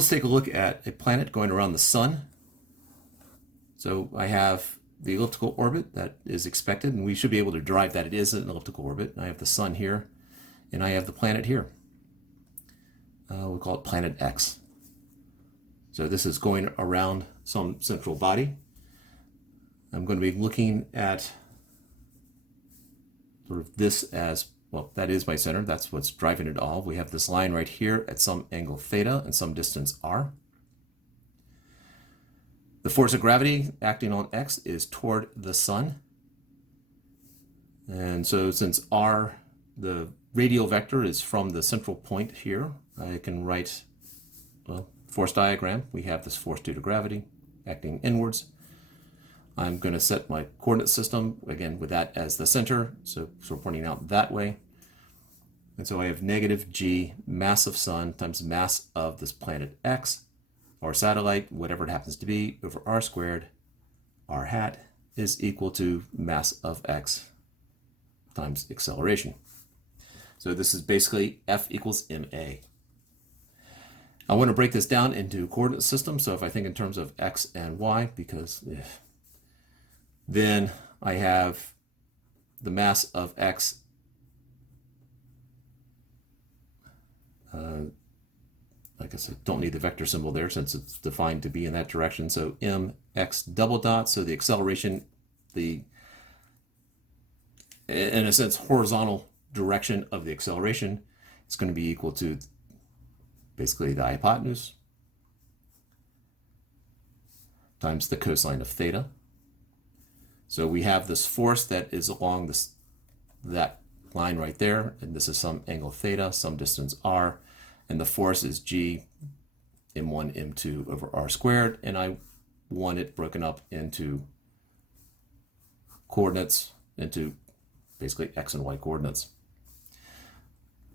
let's take a look at a planet going around the sun. So I have the elliptical orbit that is expected, and we should be able to derive that it is an elliptical orbit. I have the sun here, and I have the planet here. We'll call it planet X. So this is going around some central body. I'm going to be looking at sort of this as, well, that is my center. That's what's driving it all. We have this line right here at some angle theta and some distance r. The force of gravity acting on X is toward the sun. And so since r, the radial vector, is from the central point here, I can write, well, force diagram. We have this force due to gravity acting inwards. I'm going to set my coordinate system, again, with that as the center, so we're pointing out that way. And so I have negative g mass of sun times mass of this planet X, or satellite, whatever it happens to be, over r squared. R hat is equal to mass of X times acceleration. So this is basically F equals ma. I want to break this down into coordinate systems. So if I think in terms of X and Y, because then I have the mass of X like I said, don't need the vector symbol there since it's defined to be in that direction. So mx double dot, so the acceleration, the, in a sense, horizontal direction of the acceleration is going to be equal to basically the hypotenuse times the cosine of theta. So we have this force that is along this, that line right there, and this is some angle theta, some distance r, and the force is g m1 m2 over r squared, and I want it broken up into coordinates, into basically x and y coordinates.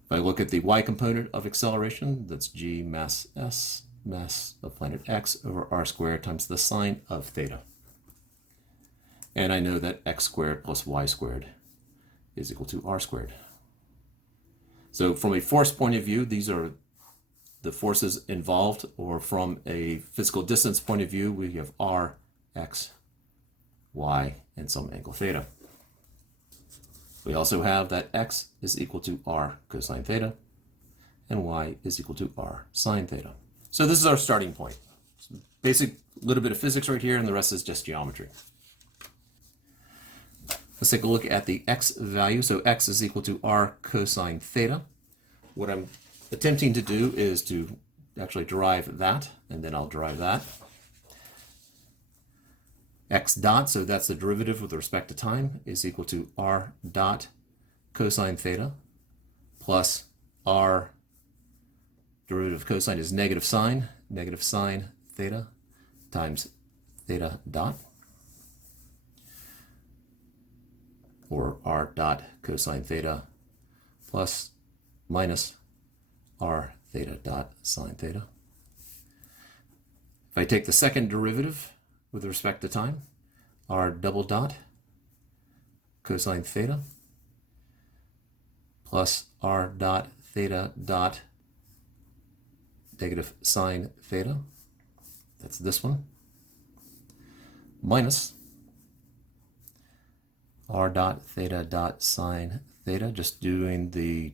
If I look at the y component of acceleration, that's g mass s, mass of planet X over r squared times the sine of theta. And I know that x squared plus y squared is equal to r squared. So from a force point of view, these are the forces involved, or from a physical distance point of view, we have r, x, y, and some angle theta. We also have that x is equal to r cosine theta, and y is equal to r sine theta. So this is our starting point. So basic little bit of physics right here, and the rest is just geometry. Let's take a look at the x value. So x is equal to r cosine theta. What I'm attempting to do is to actually derive that, and then I'll derive that. X dot, so that's the derivative with respect to time, is equal to r dot cosine theta plus r, derivative of cosine is negative sine theta times theta dot, or r dot cosine theta plus minus r theta dot sine theta. If I take the second derivative with respect to time, r double dot cosine theta plus r dot theta dot negative sine theta, that's this one, minus r dot theta dot sine theta, just doing the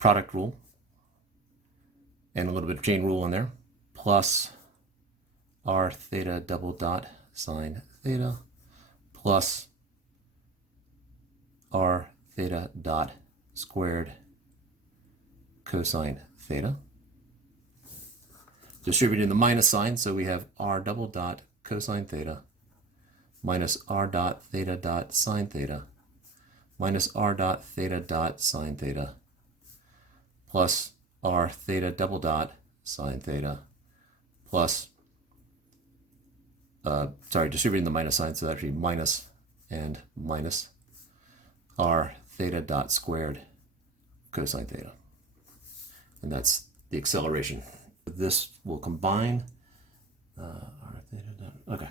product rule and a little bit of chain rule in there, plus r theta double dot sine theta plus r theta dot squared cosine theta. Distributing the minus sign, so we have r double dot cosine theta minus r dot theta dot sine theta minus r dot theta dot sine theta plus r theta double dot sine theta plus, distributing the minus sign, so actually minus and minus r theta dot squared cosine theta. And that's the acceleration. This will combine, r theta dot, okay.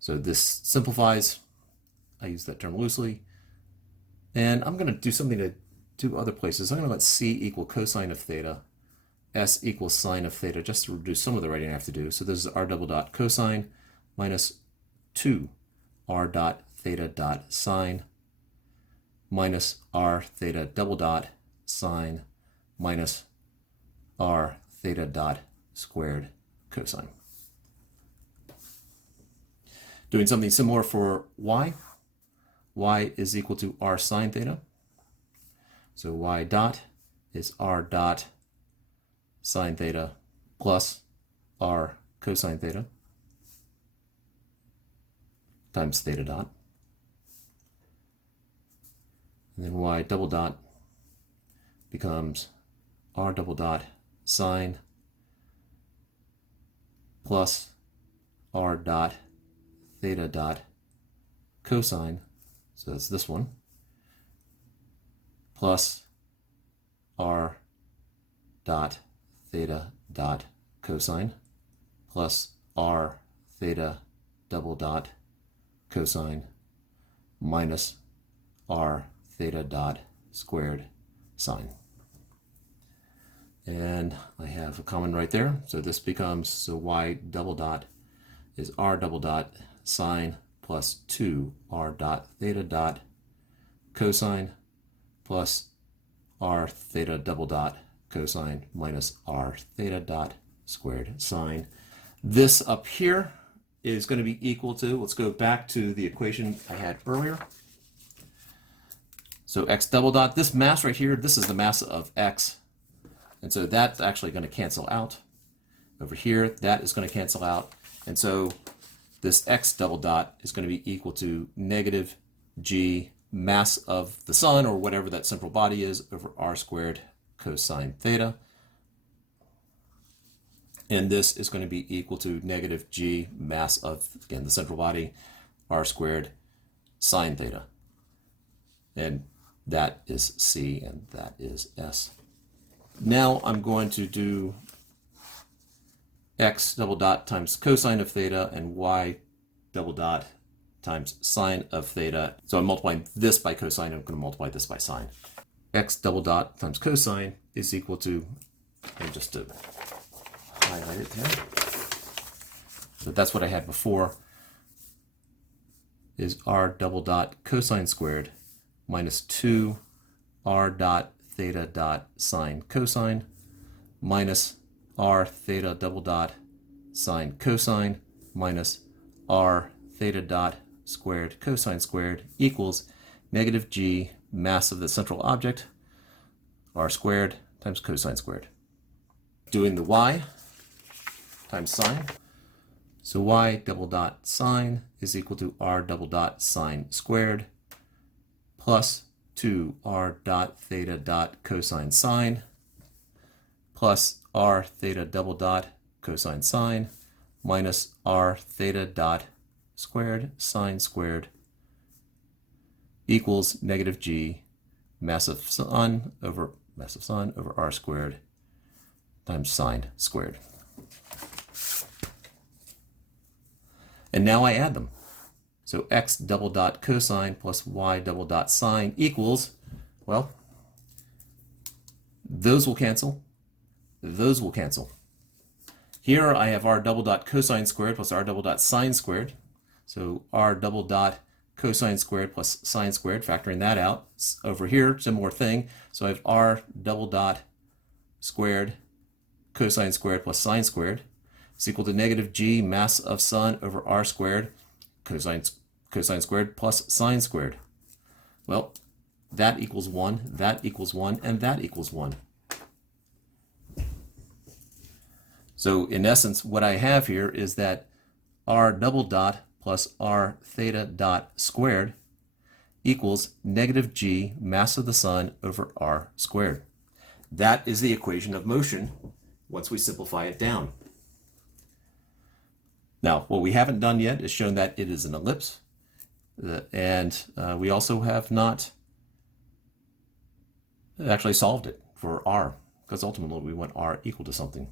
So this simplifies, I use that term loosely, and I'm going to do something to two other places. I'm going to let c equal cosine of theta s equals sine of theta, just to reduce some of the writing I have to do. So this is r double dot cosine minus 2 r dot theta dot sine minus r theta double dot sine minus r theta dot squared cosine. Doing something similar for y. Y is equal to r sine theta. So y dot is r dot sine theta plus r cosine theta times theta dot. And then y double dot becomes r double dot sine plus r dot theta dot cosine, so that's this one, plus r dot theta dot cosine plus r theta double dot cosine minus r theta dot squared sine. And I have a common right there, so this becomes, so y double dot is r double dot sine plus 2 r dot theta dot cosine plus r theta double dot cosine minus r theta dot squared sine. This up here is going to be equal to, let's go back to the equation I had earlier. So x double dot, this mass right here, this is the mass of x. And so that's actually going to cancel out. Over here, that is going to cancel out. And so this x double dot is going to be equal to negative g mass of the sun, or whatever that central body is, over r squared cosine theta. And this is going to be equal to negative g mass of, again, the central body, r squared sine theta. And that is c and that is s. Now I'm going to do x double dot times cosine of theta and y double dot times sine of theta. So I'm multiplying this by cosine, I'm going to multiply this by sine. X double dot times cosine is equal to, and just to highlight it there, so that's what I had before, is r double dot cosine squared minus 2 r dot theta dot sine cosine minus r theta double dot sine cosine minus r theta dot squared cosine squared equals negative g mass of the central object, r squared times cosine squared. Doing the y times sine. So y double dot sine is equal to r double dot sine squared plus 2 r dot theta dot cosine sine plus r theta double dot cosine sine minus r theta dot squared sine squared equals negative g mass of sun over r squared times sine squared. And now I add them. So x double dot cosine plus y double dot sine equals, well, those will cancel, those will cancel. Here I have r double dot cosine squared plus r double dot sine squared. So r double dot cosine squared plus sine squared, factoring that out. Over here, similar thing. So I have r double dot squared cosine squared plus sine squared is equal to negative g mass of sun over r squared cosine squared plus sine squared. Well, that equals 1, that equals 1, and that equals 1. So in essence, what I have here is that r double dot plus r theta dot squared equals negative g mass of the sun over r squared. That is the equation of motion once we simplify it down. Now, what we haven't done yet is shown that it is an ellipse, and we also have not actually solved it for r, because ultimately we want r equal to something.